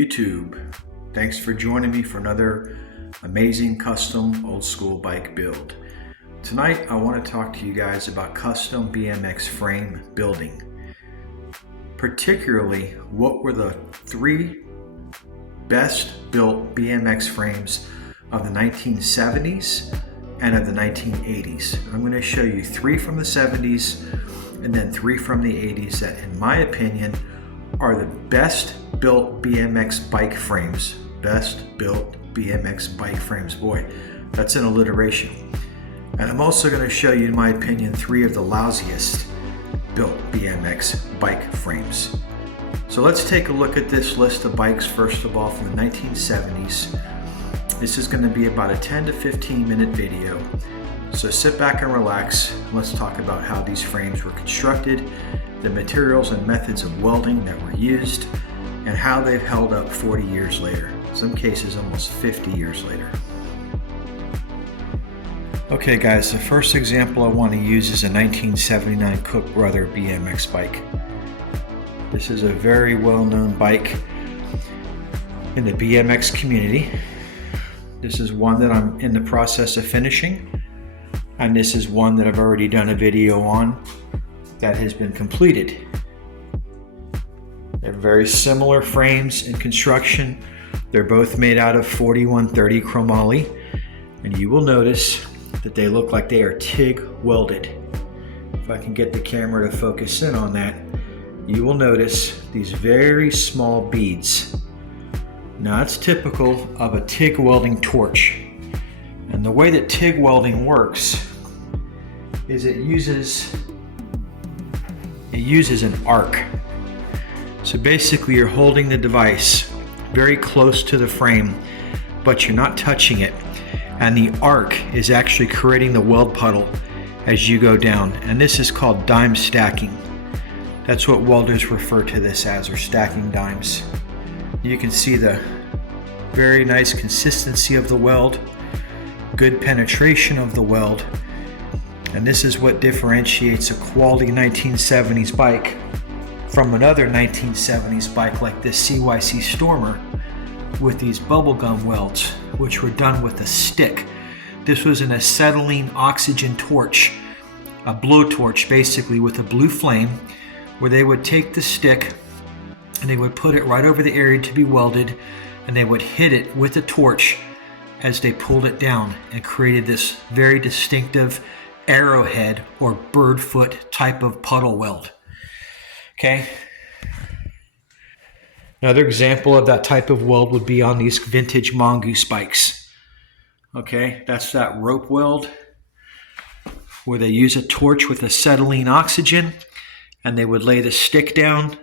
YouTube. Thanks for joining me for another amazing custom old school bike build. Tonight I want to talk to you guys about custom BMX frame building. Particularly, what were the 3 best built BMX frames of the 1970s and of the 1980s. I'm going to show you 3 from the 70s and then 3 from the 80s that, in my opinion, are the best built BMX bike frames. Best built BMX bike frames. Boy, that's an alliteration. And I'm also going to show you, in my opinion, 3 of the lousiest built BMX bike frames. So let's take a look at this list of bikes first of all from the 1970s. This is going to be about a 10 to 15 minute video. So sit back and relax. Let's talk about how these frames were constructed, the materials and methods of welding that were used, and how they've held up 40 years later. In some cases, almost 50 years later. Okay guys, the first example I want to use is a 1979 Cook Brother BMX bike. This is a very well-known bike in the BMX community. This is one that I'm in the process of finishing, and this is one that I've already done a video on that has been completed. They're very similar frames in construction. They're both made out of 4130 chromoly, and you will notice that they look like they are TIG welded. If I can get the camera to focus in on that, you will notice these very small beads. Now it's typical of a TIG welding torch. And the way that TIG welding works is it uses an arc. So basically you're holding the device very close to the frame, but you're not touching it. And the arc is actually creating the weld puddle as you go down. And this is called dime stacking. That's what welders refer to this as, or stacking dimes. You can see the very nice consistency of the weld, good penetration of the weld. And this is what differentiates a quality 1970s bike from another 1970s bike like this CYC Stormer with these bubblegum welds, which were done with a stick. This was an acetylene oxygen torch, a blowtorch basically with a blue flame, where they would take the stick and they would put it right over the area to be welded, and they would hit it with a torch as they pulled it down and created this very distinctive arrowhead or bird foot type of puddle weld. Okay. Another example of that type of weld would be on these vintage mongoose bikes. Okay, that's that rope weld where they use a torch with acetylene oxygen, and they would lay the stick down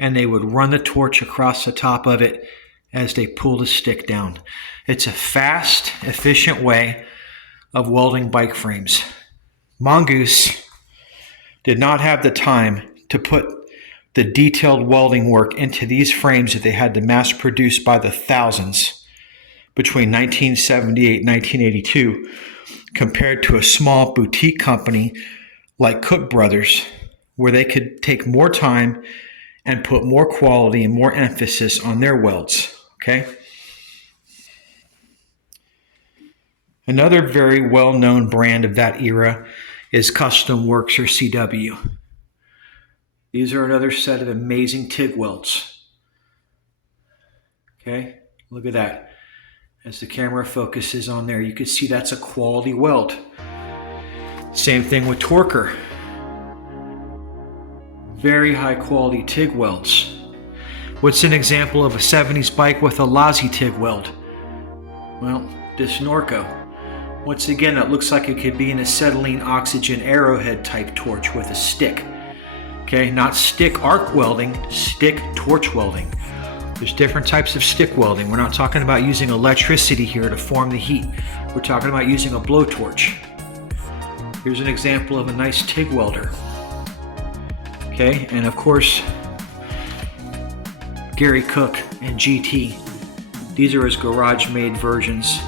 and they would run the torch across the top of it as they pull the stick down. It's a fast, efficient way of welding bike frames. Mongoose did not have the time to put the detailed welding work into these frames that they had to mass produce by the thousands between 1978 and 1982, compared to a small boutique company like Cook Brothers, where they could take more time and put more quality and more emphasis on their welds. Okay. Another very well-known brand of that era is Custom Works, or CW. These are another set of amazing TIG welds. Okay, look at that. As the camera focuses on there, you can see that's a quality weld. Same thing with Torker. Very high quality TIG welds. What's an example of a 70s bike with a lousy TIG weld? Well, this Norco. Once again, it looks like it could be an acetylene oxygen arrowhead type torch with a stick. Okay, not stick arc welding, stick torch welding. There's different types of stick welding. We're not talking about using electricity here to form the heat. We're talking about using a blowtorch. Here's an example of a nice TIG welder. Okay, and of course, Gary Cook and GT. These are his garage-made versions.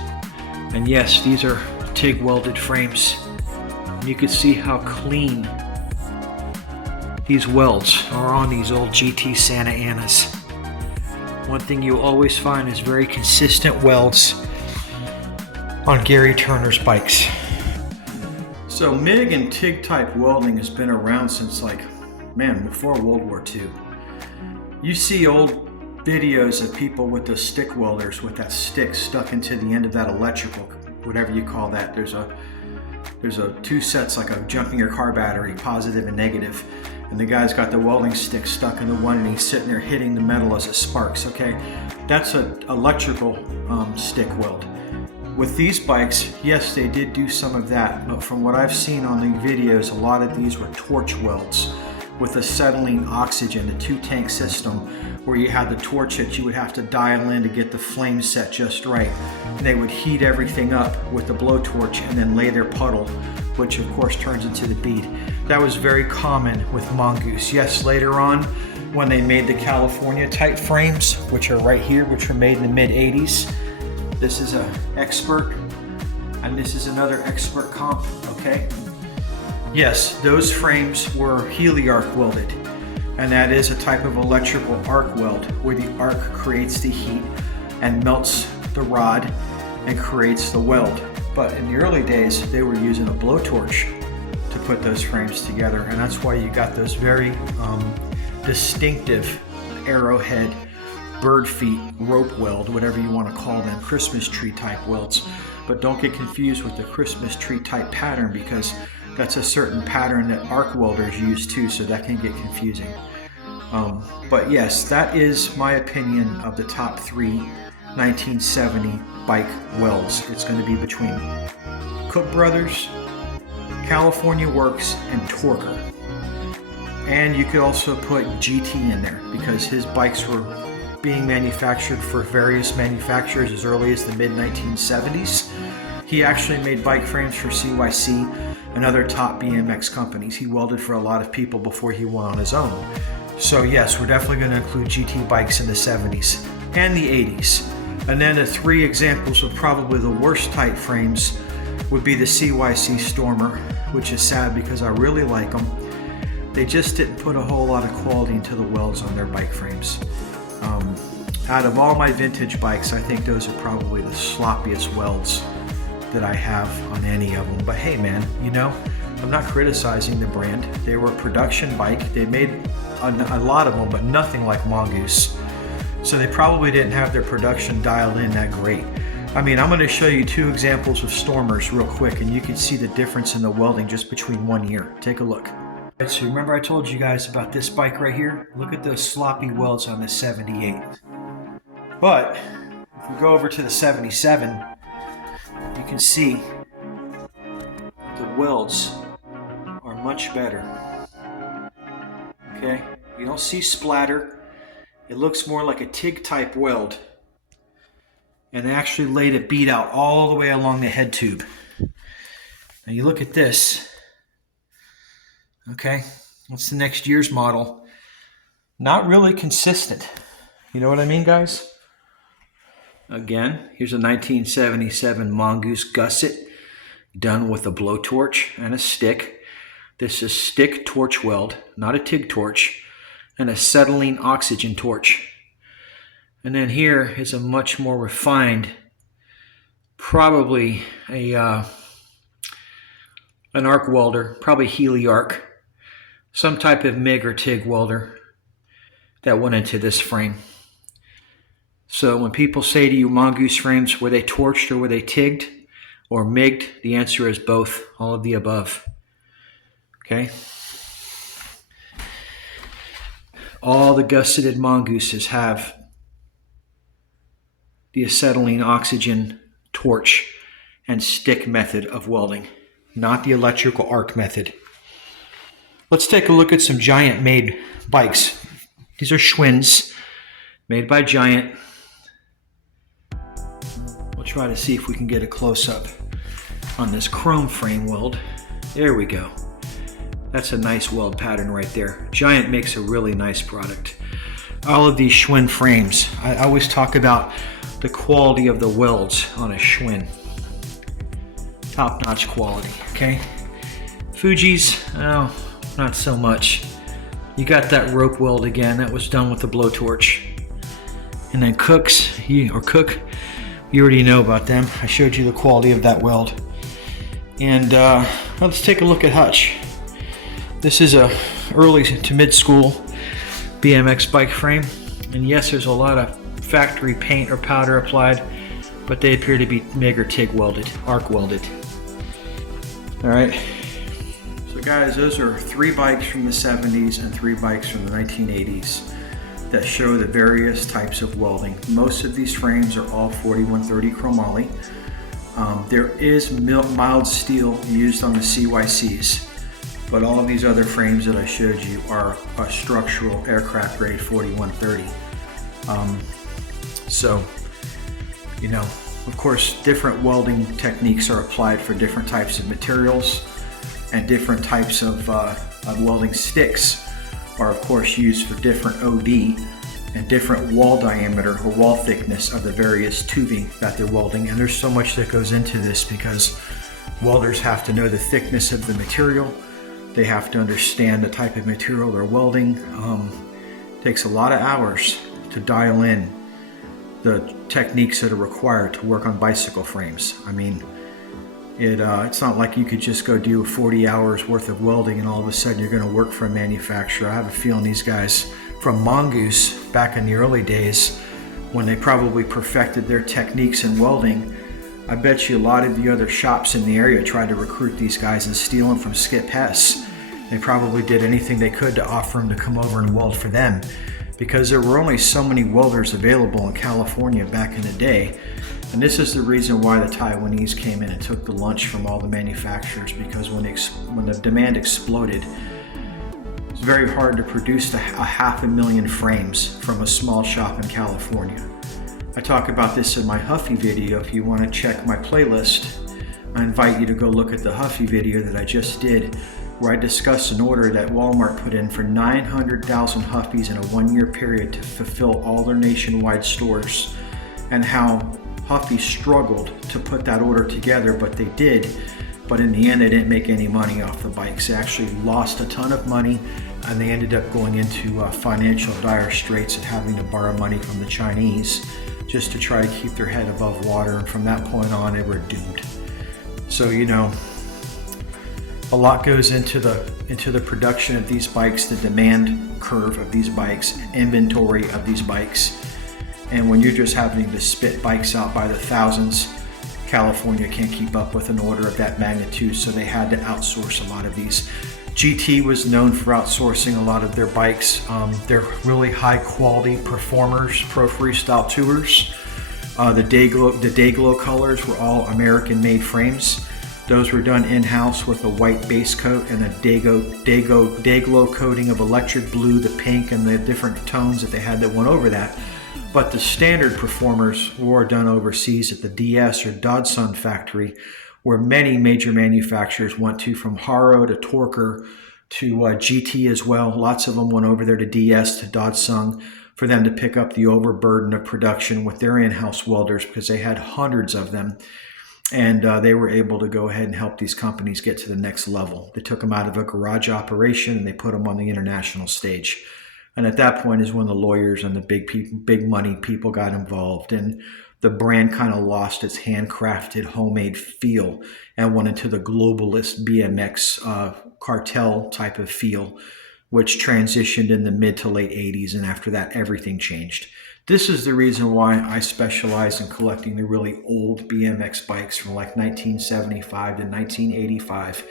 And yes, these are TIG welded frames. And you can see how clean these welds are on these old GT Santa Anas. one thing you'll always find is very consistent welds on Gary Turner's bikes. So MIG and TIG type welding has been around since before World War II. You see old videos of people with the stick welders with that stick stuck into the end of that electrical, whatever you call that. There's two sets like a jumping your car battery, positive and negative. And the guy's got the welding stick stuck in the one and he's sitting there hitting the metal as it sparks, okay? That's an electrical stick weld. With these bikes, yes, they did do some of that, but from what I've seen on the videos, a lot of these were torch welds with acetylene oxygen, the 2-tank system, where you had the torch that you would have to dial in to get the flame set just right. And they would heat everything up with the blowtorch and then lay their puddle, which of course turns into the bead. That was very common with Mongoose. Yes, later on, when they made the California type frames, which are right here, which were made in the mid-80s, this is an expert, and this is another expert comp, okay? Yes, those frames were heliarc welded, and that is a type of electrical arc weld where the arc creates the heat and melts the rod and creates the weld. But in the early days, they were using a blowtorch to put those frames together, and that's why you got those very distinctive arrowhead, bird feet, rope weld, whatever you want to call them, Christmas tree type welds. But don't get confused with the Christmas tree type pattern, because that's a certain pattern that arc welders use too, so that can get confusing. But yes, that is my opinion of the top 3 1970 bike welds. It's going to be between Cook Brothers, California Works, and Torker. And you could also put GT in there because his bikes were being manufactured for various manufacturers as early as the mid-1970s. He actually made bike frames for CYC and other top BMX companies. He welded for a lot of people before he went on his own. So yes, we're definitely going to include GT bikes in the 70s and the 80s. And then the 3 examples of probably the worst type frames would be the CYC Stormer, which is sad because I really like them. They just didn't put a whole lot of quality into the welds on their bike frames. Out of all my vintage bikes, I think those are probably the sloppiest welds that I have on any of them. But hey man, you know, I'm not criticizing the brand. They were a production bike. They made a lot of them, but nothing like Mongoose. So they probably didn't have their production dialed in that great. I mean, I'm going to show you 2 examples of Stormers real quick, and you can see the difference in the welding just between 1 year. Take a look. Right, so remember I told you guys about this bike right here? Look at those sloppy welds on the 78. But if we go over to the 77, you can see the welds are much better. Okay, you don't see splatter. It looks more like a TIG type weld. And they actually laid a bead out all the way along the head tube. Now you look at this. Okay, what's the next year's model? Not really consistent. You know what I mean, guys? Again, here's a 1977 Mongoose gusset done with a blowtorch and a stick. This is stick torch weld, not a TIG torch, and acetylene oxygen torch. And then here is a much more refined, probably an arc welder, probably heliarc, some type of MIG or TIG welder that went into this frame. So when people say to you Mongoose frames, were they torched or were they TIGged or MIGged? The answer is both, all of the above. Okay? All the gusseted Mongooses have the acetylene oxygen torch and stick method of welding, not the electrical arc method. Let's take a look at some Giant made bikes. These are Schwinn's made by Giant. We'll try to see if we can get a close-up on this chrome frame weld. There we go. That's a nice weld pattern right there. Giant makes a really nice product. All of these Schwinn frames, I always talk about the quality of the welds on a Schwinn. Top-notch quality, okay? Fuji's, oh, not so much. You got that rope weld again. That was done with the blowtorch. And then Cook, you already know about them. I showed you the quality of that weld. And let's take a look at Hutch. This is a early to mid-school BMX bike frame. And yes, there's a lot of factory paint or powder applied, but they appear to be MIG or TIG welded, arc welded. All right. So guys, those are 3 bikes from the 70s and 3 bikes from the 1980s that show the various types of welding. Most of these frames are all 4130 chromoly. There is mild steel used on the CYCs, but all of these other frames that I showed you are a structural aircraft grade 4130. So, you know, of course, different welding techniques are applied for different types of materials, and different types of welding sticks are of course used for different OD and different wall diameter or wall thickness of the various tubing that they're welding. And there's so much that goes into this because welders have to know the thickness of the material. They have to understand the type of material they're welding. It takes a lot of hours to dial in the techniques that are required to work on bicycle frames. I mean, it's not like you could just go do 40 hours worth of welding and all of a sudden you're going to work for a manufacturer. I have a feeling these guys from Mongoose back in the early days, when they probably perfected their techniques in welding, I bet you a lot of the other shops in the area tried to recruit these guys and steal them from Skip Hess. They probably did anything they could to offer them to come over and weld for them, because there were only so many welders available in California back in the day. And this is the reason why the Taiwanese came in and took the lunch from all the manufacturers, because when the demand exploded, it was very hard to produce a 500,000 frames from a small shop in California. I talk about this in my Huffy video. If you want to check my playlist, I invite you to go look at the Huffy video that I just did, where I discuss an order that Walmart put in for 900,000 Huffies in a 1-year period to fulfill all their nationwide stores, and how Huffy struggled to put that order together, but they did. But in the end, they didn't make any money off the bikes. They actually lost a ton of money, and they ended up going into financial dire straits and having to borrow money from the Chinese just to try to keep their head above water. And from that point on, they were doomed. So, you know, a lot goes into the production of these bikes, the demand curve of these bikes, inventory of these bikes. And when you're just having to spit bikes out by the thousands, California can't keep up with an order of that magnitude, so they had to outsource a lot of these. GT was known for outsourcing a lot of their bikes. They're really high quality performers, pro freestyle tours. The Dayglow colors were all American made frames. Those were done in-house with a white base coat and a Dayglow coating of electric blue, the pink, and the different tones that they had that went over that. But the standard performers were done overseas at the DS or Dodson factory, where many major manufacturers went to, from Haro to Torker to GT as well. Lots of them went over there to DS, to Dodson, for them to pick up the overburden of production with their in-house welders, because they had hundreds of them. And they were able to go ahead and help these companies get to the next level. They took them out of a garage operation and they put them on the international stage. And at that point is when the lawyers and the big money people got involved, and the brand kind of lost its handcrafted, homemade feel and went into the globalist BMX cartel type of feel, which transitioned in the mid to late 80s. And after that, everything changed. This is the reason why I specialize in collecting the really old BMX bikes from like 1975 to 1985.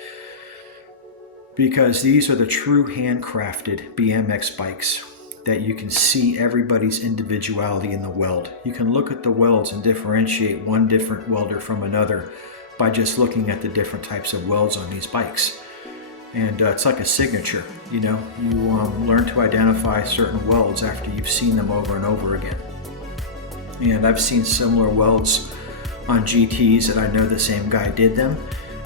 Because these are the true handcrafted BMX bikes that you can see everybody's individuality in the weld. You can look at the welds and differentiate one different welder from another by just looking at the different types of welds on these bikes. And it's like a signature, you know. You learn to identify certain welds after you've seen them over and over again. And I've seen similar welds on GTs that I know the same guy did them.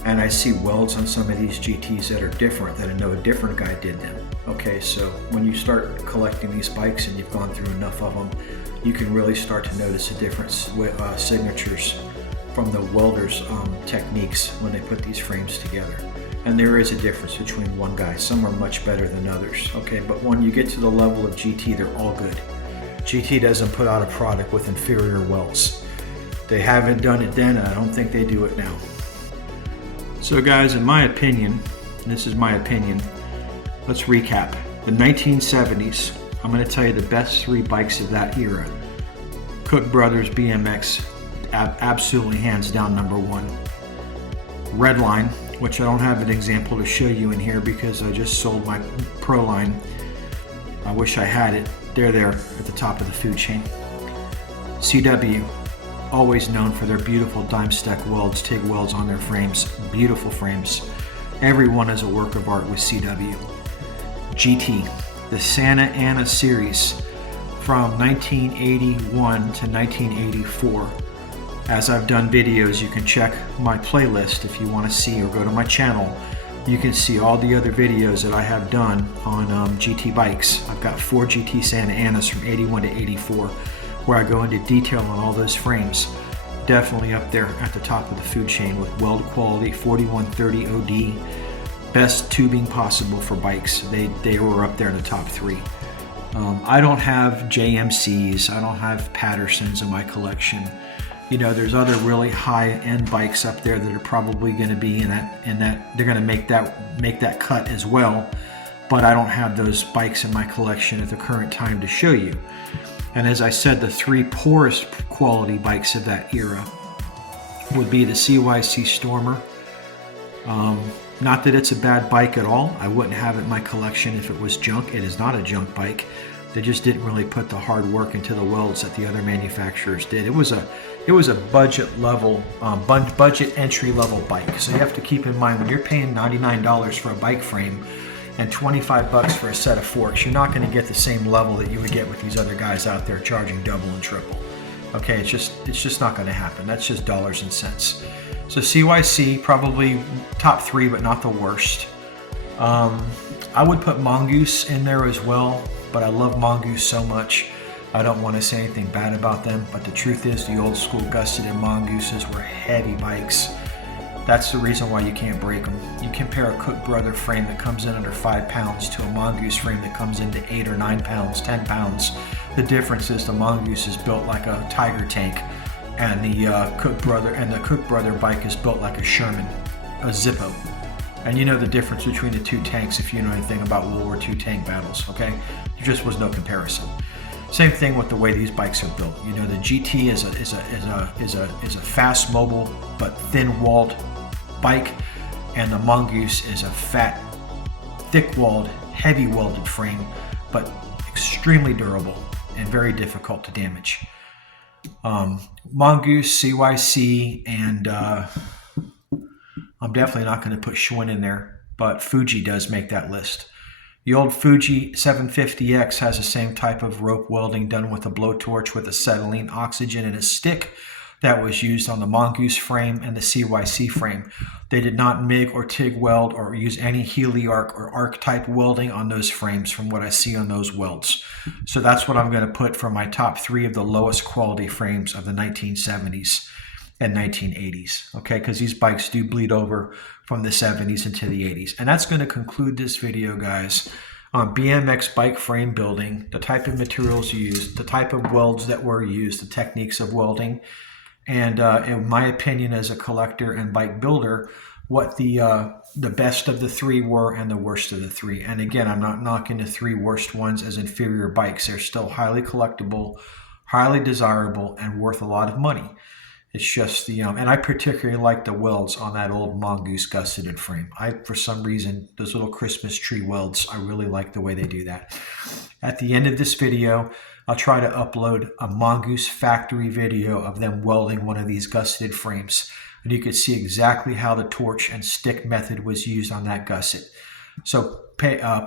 And I see welds on some of these GTs that are different, that I know a different guy did them. Okay, so when you start collecting these bikes and you've gone through enough of them, you can really start to notice the different signatures from the welders' techniques when they put these frames together. And there is a difference between one guy. Some are much better than others. Okay, but when you get to the level of GT, they're all good. GT doesn't put out a product with inferior welds. They haven't done it then, and I don't think they do it now. So guys, in my opinion, and this is my opinion, let's recap. The 1970s, I'm going to tell you the best 3 bikes of that era. Cook Brothers BMX, absolutely hands down #1. Redline, which I don't have an example to show you in here because I just sold my Pro line. I wish I had it. They're there at the top of the food chain. CW, always known for their beautiful dime stack welds, TIG welds on their frames, beautiful frames. Everyone is a work of art with CW. GT, the Santa Ana series from 1981 to 1984. As I've done videos, you can check my playlist if you want to see, or go to my channel. You can see all the other videos that I have done on GT bikes. I've got 4 GT Santa Anas from 81 to 84, where I go into detail on all those frames. Definitely up there at the top of the food chain with weld quality, 4130 OD, best tubing possible for bikes. They were up there in the top 3. I don't have JMCs, I don't have Pattersons in my collection. You know, there's other really high-end bikes up there that are probably going to be in that they're going to make that cut as well. But I don't have those bikes in my collection at the current time to show you. And as I said, the 3 poorest quality bikes of that era would be the CYC Stormer. Not that it's a bad bike at all. I wouldn't have it in my collection if it was junk. It is not a junk bike. They just didn't really put the hard work into the welds that the other manufacturers did. It was a budget level, budget entry level bike. So you have to keep in mind, when you're paying $99 for a bike frame and $25 for a set of forks, you're not going to get the same level that you would get with these other guys out there charging double and triple. Okay, it's just not going to happen. That's just dollars and cents. So CYC, probably top 3, but not the worst. I would put Mongoose in there as well, but I love Mongoose so much, I don't want to say anything bad about them. But the truth is, the old school gusseted Mongooses were heavy bikes. That's the reason why you can't break them. You compare a Cook Brother frame that comes in under 5 pounds to a Mongoose frame that comes into 8 or 9 pounds, 10 pounds. The difference is the Mongoose is built like a Tiger tank, and the Cook Brother bike is built like a Sherman, a Zippo. And you know the difference between the 2 tanks if you know anything about World War II tank battles, okay? There just was no comparison. Same thing with the way these bikes are built. You know, the GT is a fast, mobile, but thin-walled bike, and the Mongoose is a fat, thick-walled, heavy-welded frame, but extremely durable and very difficult to damage. Mongoose, CYC, and I'm definitely not going to put Schwinn in there, but Fuji does make that list. The old Fuji 750X has the same type of rope welding done with a blowtorch with acetylene, oxygen, and a stick that was used on the Mongoose frame and the CYC frame. They did not MIG or TIG weld or use any heliarc or arc type welding on those frames from what I see on those welds. So that's what I'm going to put for my top 3 of the lowest quality frames of the 1970s and 1980s, okay, because these bikes do bleed over from the 70s into the 80s. And that's going to conclude this video, guys, on BMX bike frame building, the type of materials used, the type of welds that were used, the techniques of welding, and in my opinion as a collector and bike builder, what the best of the 3 were and the worst of the 3. And again, I'm not knocking the 3 worst ones as inferior bikes. They're still highly collectible, highly desirable, and worth a lot of money. It's just the, and I particularly like the welds on that old Mongoose gusseted frame. For some reason, those little Christmas tree welds, I really like the way they do that. At the end of this video, I'll try to upload a Mongoose factory video of them welding one of these gusseted frames. And you can see exactly how the torch and stick method was used on that gusset. So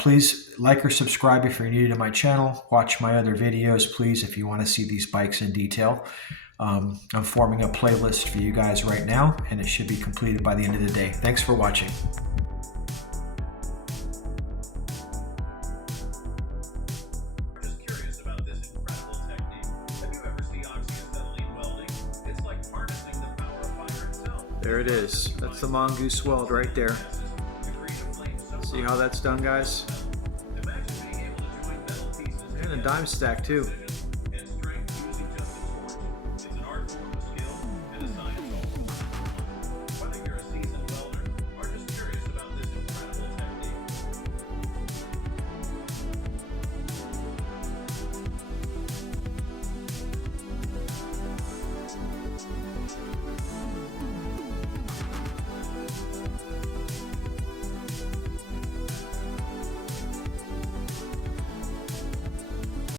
please like or subscribe if you're new to my channel. Watch my other videos, please, if you want to see these bikes in detail. I'm forming a playlist for you guys right now, and it should be completed by the end of the day. Thanks for watching. Just curious about this incredible technique. Have you ever seen oxyacetylene welding? It's like harnessing the power of fire itself. There it is. That's the Mongoose weld right there. See how that's done, guys? Imagine being able to join metal pieces And a dime stack too.